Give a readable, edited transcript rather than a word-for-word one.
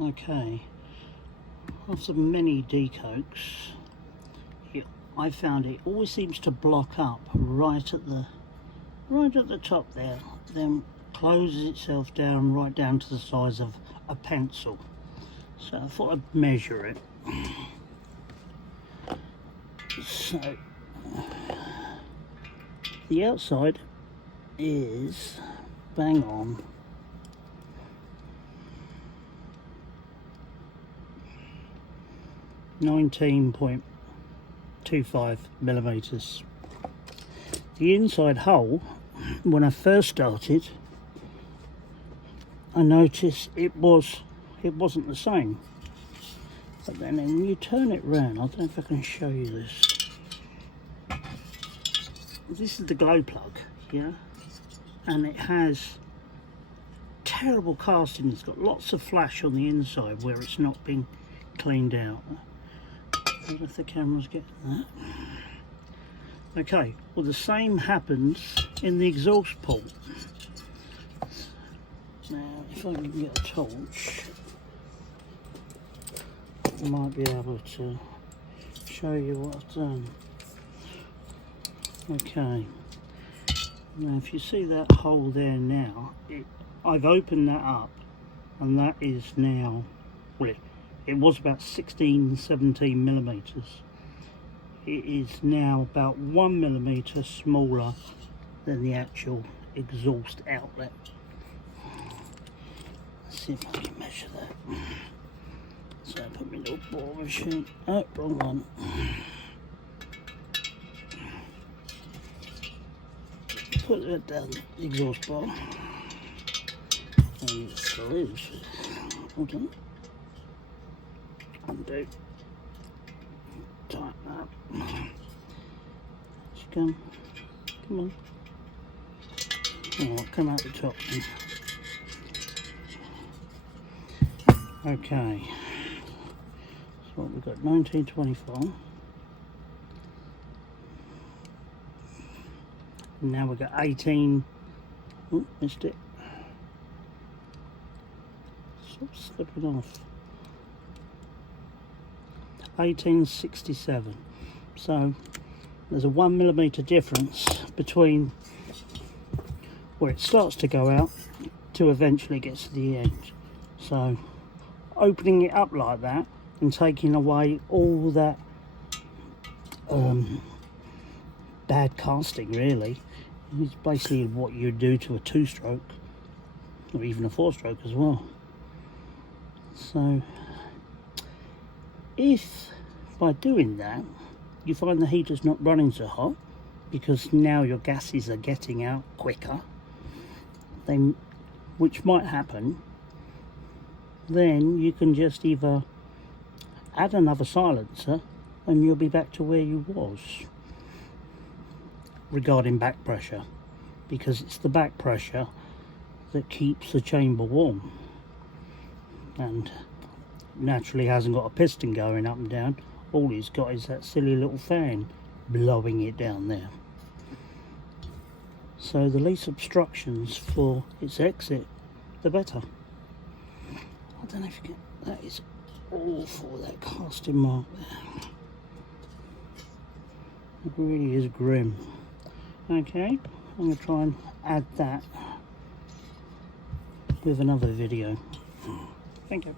Okay, after many decokes, I found it always seems to block up right at the top there, then closes itself down right down to the size of a pencil. So I thought I'd measure it. So the outside is bang on 19.25 millimeters. The inside hole, when I first started, I noticed it wasn't the same. But then when you turn it round, I don't know if I can show you this. This is the glow plug, yeah, and it has terrible casting. It's got lots of flash on the inside where it's not been cleaned out. I don't know if the camera's getting that. Okay, well the same happens in the exhaust port. Now if I can get a torch, I might be able to show you what I've done. Okay, now if you see that hole there now, I've opened that up, and that is now, well, it was about 16-17 millimeters. It is now about 1 millimeter smaller than the actual exhaust outlet. Let's see if I can measure that. So I put my little bore machine, oh, wrong one. Put that down the exhaust bar. And it sleeves. Hold on. Undo. Tighten up. Come on. Oh, come out the top then. Okay. So we've got 1924. Now we've got 18. Oh, missed it. Stop slipping off. 1867. So there's a 1 millimeter difference between where it starts to go out to eventually gets to the end. So opening it up like that and taking away all that bad casting really is basically what you do to a 2-stroke or even a 4-stroke as well. So if by doing that you find the heater's not running so hot because now your gases are getting out quicker, then, which might happen, then you can just either add another silencer and you'll be back to where you was regarding back pressure, because it's the back pressure that keeps the chamber warm and naturally hasn't got a piston going up and down. All it's got is that silly little fan blowing it down there. So the least obstructions for its exit, the better. I don't know if you can, that is awful, that casting mark there. It really is grim. Okay, I'm going to try and add that with another video. Thank you.